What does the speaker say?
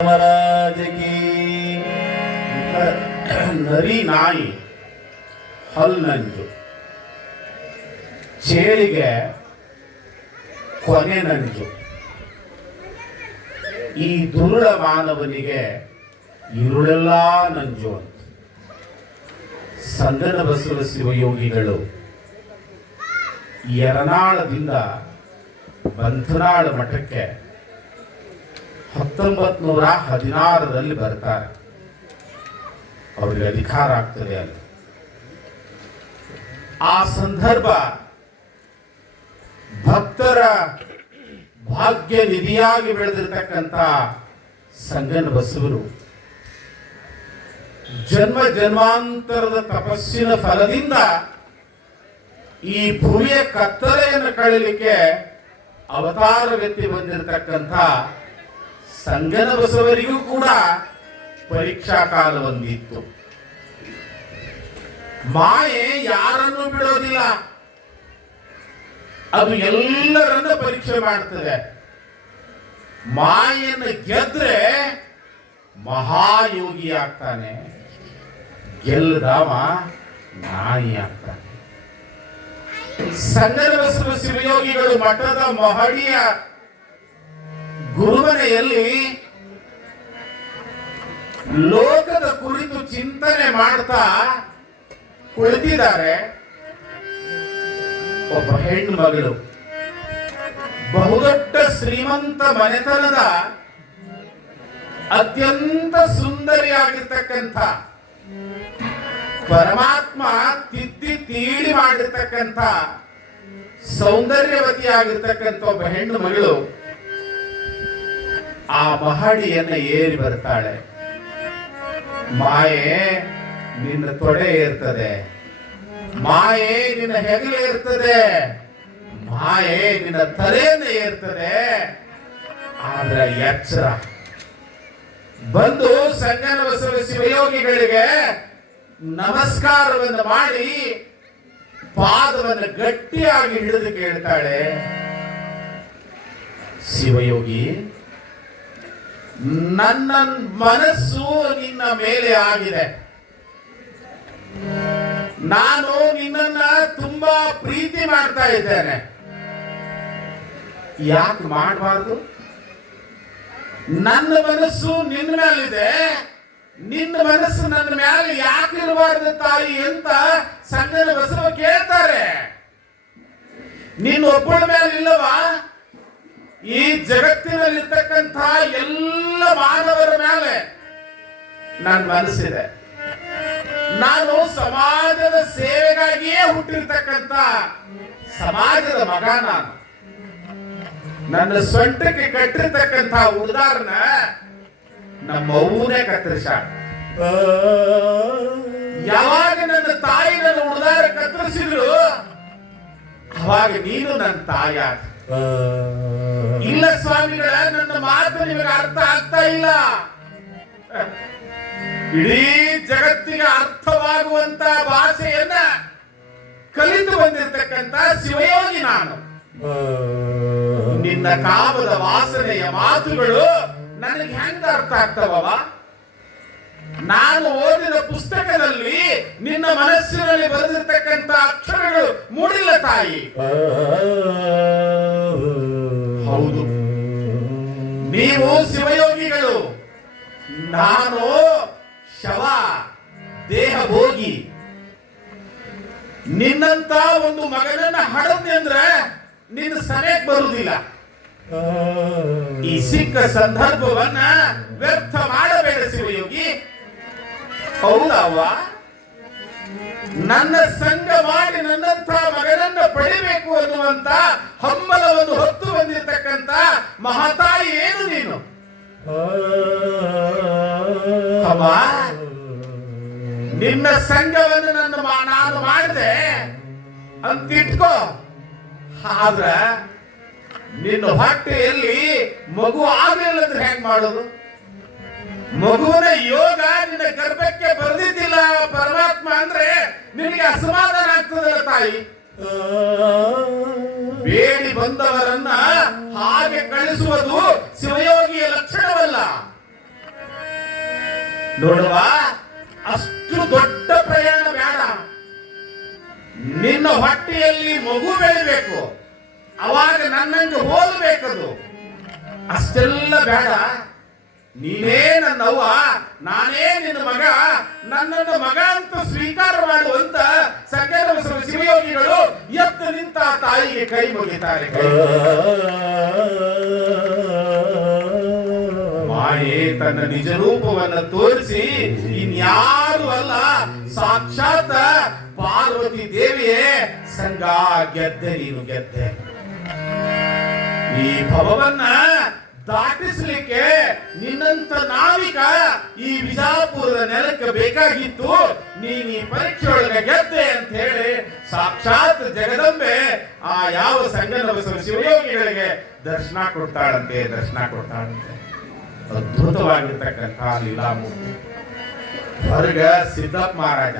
महाराज की ನರಿ ನಾಯಿ ಹಲ್ನಂಜು ಚೇಳಿಗೆ ಕೊನೆ ನಂಜು. ಈ ದುರುಳ ಮಾನವನಿಗೆ ಇರುಳೆಲ್ಲ ನಂಜು ಅಂತ ಸಂಗನ ಬಸವ ಶಿವಯೋಗಿಗಳು ಯರನಾಳದಿಂದ ಬಂಧನಾಳ ಮಠಕ್ಕೆ 1916ರಲ್ಲಿ ಬರ್ತಾರೆ. ಅವರಿಗೆ ಅಧಿಕಾರ ಆಗ್ತದೆ ಅಲ್ಲಿ. ಆ ಸಂದರ್ಭ ಭಕ್ತರ ಭಾಗ್ಯ ನಿಧಿಯಾಗಿ ಬೆಳೆದಿರ್ತಕ್ಕಂಥ ಸಂಗನ ಬಸವರು ಜನ್ಮ ಜನ್ಮಾಂತರದ ತಪಸ್ಸಿನ ಫಲದಿಂದ ಈ ಭೂಮಿಯ ಕತ್ತಲೆಯನ್ನು ಕಳಲಿಕ್ಕೆ ಅವತಾರವೆತ್ತಿ ಬಂದಿರತಕ್ಕಂಥ ಸಂಗನ ಬಸವರಿಗೂ ಕೂಡ ಪರೀಕ್ಷಾ ಕಾಲ ಒಂದಿತ್ತು. ಮಾಯೆ ಯಾರನ್ನು ಬಿಡೋದಿಲ್ಲ, ಅದು ಎಲ್ಲರನ್ನ ಪರೀಕ್ಷೆ ಮಾಡ್ತದೆ. ಮಾಯೆಯನ್ನು ಗೆದ್ರೆ ಮಹಾಯೋಗಿ ಆಗ್ತಾನೆ, ಗೆಲ್ಲದವ ನಾಯಿ ಆಗ್ತಾನೆ. ಸಂಗನ ಬಸವ ಶಿವಯೋಗಿಗಳು ಮಠದ ಮಹಡಿಯ ಗುರುಮನೆಯಲ್ಲಿ ಲೋಕದ ಕುರಿತು ಚಿಂತನೆ ಮಾಡ್ತಾ ಕುಳಿತಿದ್ದಾರೆ. ಒಬ್ಬ ಹೆಣ್ಣು ಮಗಳು ಬಹುದೊಡ್ಡ ಶ್ರೀಮಂತ ಮನೆತನದ ಅತ್ಯಂತ ಸುಂದರಿಯಾಗಿರ್ತಕ್ಕಂಥ ಪರಮಾತ್ಮ ತಿದ್ದಿ ತೀಡಿ ಮಾಡಿರ್ತಕ್ಕಂಥ ಸೌಂದರ್ಯವತಿಯಾಗಿರ್ತಕ್ಕಂಥ ಒಬ್ಬ ಹೆಣ್ಣು ಮಗಳು ಆ ಮಹಡಿಯನ್ನ ಏರಿ ಬರ್ತಾಳೆ. ಮಾಯೆ ನಿನ್ನ ತೊಡೆ ಇರ್ತದೆ, ಮಾಯೆ ನಿನ್ನ ಹೆಗಲೇ ಇರ್ತದೆ, ಮಾಯೆ ನಿನ್ನ ತಲೆಯನ್ನೇ ಇರ್ತದೆ. ಆದ್ರೆ ಎಚ್ಚರ ಬಂದು ಸಂಗನ ಬಸವ ಶಿವಯೋಗಿಗಳಿಗೆ ನಮಸ್ಕಾರವನ್ನು ಮಾಡಿ ಪಾದವನ್ನು ಗಟ್ಟಿಯಾಗಿ ಹಿಡಿದು ಕೇಳ್ತಾಳೆ, ಶಿವಯೋಗಿ, ನನ್ನ ಮನಸ್ಸು ನಿನ್ನ ಮೇಲೆ ಆಗಿದೆ. ನಾನು ನಿನ್ನನ್ನ ತುಂಬಾ ಪ್ರೀತಿ ಮಾಡ್ತಾ ಇದ್ದೇನೆ. ಯಾಕೆ ಮಾಡಬಾರ್ದು? ನನ್ನ ಮನಸ್ಸು ನಿನ್ನ ಮೇಲಿದೆ, ನಿನ್ನ ಮನಸ್ಸು ನನ್ನ ಮೇಲೆ ಯಾಕೆ ಇರಬಾರ್ದು ತಾಯಿ ಅಂತ ಸಂಗನ ಬಸವ ಕೇಳ್ತಾರೆ. ನೀನು ಒಬ್ಬಳ ಮೇಲೆ ಇಲ್ಲವಾ? ಈ ಜಗತ್ತಿನಲ್ಲಿರ್ತಕ್ಕಂಥ ಎಲ್ಲ ಮಾನವರ ಮೇಲೆ ನನ್ನ ಮನಸ್ಸಿದೆ. ನಾನು ಸಮಾಜದ ಸೇವೆಗಾಗಿಯೇ ಹುಟ್ಟಿರ್ತಕ್ಕಂಥ ಸಮಾಜದ ಮಗ. ನಾನು ನನ್ನ ಸೊಂಟಕ್ಕೆ ಕಟ್ಟಿರ್ತಕ್ಕಂಥ ಉದಾಹರಣ ನಮ್ಮ ಅವ್ವನೇ ಕತ್ತರಿಸ. ಯಾವಾಗ ನನ್ನ ತಾಯಿ ನನ್ನ ಉದಾರ ಕತ್ತರಿಸಿದ್ರು ಅವಾಗ ನೀನು ನನ್ನ ತಾಯ. ಇಲ್ಲ ಸ್ವಾಮಿಗಳ, ನನ್ನ ಮಾತು ನಿಮಗೆ ಅರ್ಥ ಆಗ್ತಾ ಇಲ್ಲ. ಇಡೀ ಜಗತ್ತಿಗೆ ಅರ್ಥವಾಗುವಂತ ಭಾಷೆಯನ್ನ ಕಲಿತು ಬಂದಿರತಕ್ಕಂತ ಶಿವಯೋಗಿ ನಾನು. ನಿನ್ನ ಕಾಮದ ವಾಸನೆಯ ಮಾತುಗಳು ನನಗೆ ಹೆಂಗ ಅರ್ಥ ಆಗ್ತವ? ನಾನು ಓದಿದ ಪುಸ್ತಕದಲ್ಲಿ ನಿನ್ನ ಮನಸ್ಸಿನಲ್ಲಿ ಬರೆದಿರ್ತಕ್ಕಂಥ ಅಕ್ಷರಗಳು ಮೂಡಿಲ್ಲ ತಾಯಿ. ಹೌದು, ನೀವು ಶಿವಯೋಗಿಗಳು, ನಾನು ಶವ, ದೇಹ ಭೋಗಿ. ನಿನ್ನಂತ ಒಂದು ಮಗನನ್ನ ಹಡದ್ನಿ ಅಂದ್ರೆ ನಿನ್ನ ಸಮಯಕ್ಕೆ ಬರುವುದಿಲ್ಲ. ಈ ಸಿಕ್ಕ ಸಂದರ್ಭವನ್ನ ವ್ಯರ್ಥ ಮಾಡಬೇಡ ಶಿವಯೋಗಿ. ಹೌದವ್ವ, ನನ್ನ ಸಂಘ ಮಾಡಿ ನನ್ನಂಥ ಮಗನನ್ನ ಪಡಿಬೇಕು ಅನ್ನುವಂತ ಹಂಬಲವನ್ನು ಹೊತ್ತು ಬಂದಿರತಕ್ಕಂತ ಮಹಾತಾಯಿ ಏನು ನೀನು? ಅಮ್ಮ, ನಿನ್ನ ಸಂಘವನ್ನು ನಾನು ಮಾಡಿದೆ ಅಂತಿಟ್ಕೋ. ಆದ್ರ ನಿನ್ನ ಹೊಟ್ಟೆಯಲ್ಲಿ ಮಗು ಆಗಲಿಲ್ಲ ಅಂದ್ರೆ ಹೆಂಗ್ ಮಾಡೋದು? ಮಗುವಿನ ಯೋಗ ನಿನ್ನ ಗರ್ಭಕ್ಕೆ ಬರೆದಿದ್ದಿಲ್ಲ ಪರಮಾತ್ಮ ಅಂದ್ರೆ ನಿನಗೆ ಅಸಮಾಧಾನ ಆಗ್ತದಲ್ಲ ತಾಯಿ. ಬೇಡಿ ಬಂದವರನ್ನ ಹಾಗೆ ಕಳಿಸುವುದು ಶಿವಯೋಗಿಯ ಲಕ್ಷಣವಲ್ಲ. ನೋಡುವ, ಅಷ್ಟು ದೊಡ್ಡ ಪ್ರಯಾಣ ಬೇಡ. ನಿನ್ನ ಹೊಟ್ಟೆಯಲ್ಲಿ ಮಗು ಬೆಳಿಬೇಕು, ಅವಾಗ ನನ್ನಂಗೆ ಓದಬೇಕದು. ಅಷ್ಟೆಲ್ಲ ಬೇಡ. ನೀನೇ ನನ್ನವ್ವ, ನಾನೇ ನಿನ್ನ ಮಗ, ನನ್ನನ್ನು ಮಗ ಅಂತ ಸ್ವೀಕಾರ ಮಾಡುವಂತ ಸಂಖ್ಯಾನ ಶಿವಯೋಗಿಗಳು ಎದ್ದು ನಿಂತ ತಾಯಿಗೆ ಕೈ ಮುಗಿತಾರೆ. ಮಾಯೆ ತನ್ನ ನಿಜ ರೂಪವನ್ನು ತೋರಿಸಿ ಇನ್ಯಾರು ಅಲ್ಲ, ಸಾಕ್ಷಾತ್ ಪಾರ್ವತಿ ದೇವಿಯೇ ಸಂಗ ಗೆದ್ದೆ. ನೀನು ಗೆದ್ದೆ. ಈ ಭವವನ್ನ ದಾಟಿಸ್ಲಿಕ್ಕೆ ನಿನ್ನಂತ ನಾವಿಕ ಈ ವಿಜಾಪುರದ ನೆಲಕ್ಕೆ ಬೇಕಾಗಿತ್ತು. ನೀನು ಈ ಪರೀಕ್ಷೆ ಒಳಗೆ ಗೆದ್ದೆ ಅಂತ ಹೇಳಿ ಸಾಕ್ಷಾತ್ ಜಗದಂಬೆ ಆ ಯಾವ ಸಂಗನ ಶಿವಯೋಗಿಗಳಿಗೆ ದರ್ಶನ ಕೊಡ್ತಾಳಂತೆ. ಅದ್ಭುತವಾಗಿರ್ತಕ್ಕಂಥ ಲೀಲಾಮೂರ್ತಿ. ಹೊರಗ ಸಿದ್ದಪ್ಪ ಮಹಾರಾಜ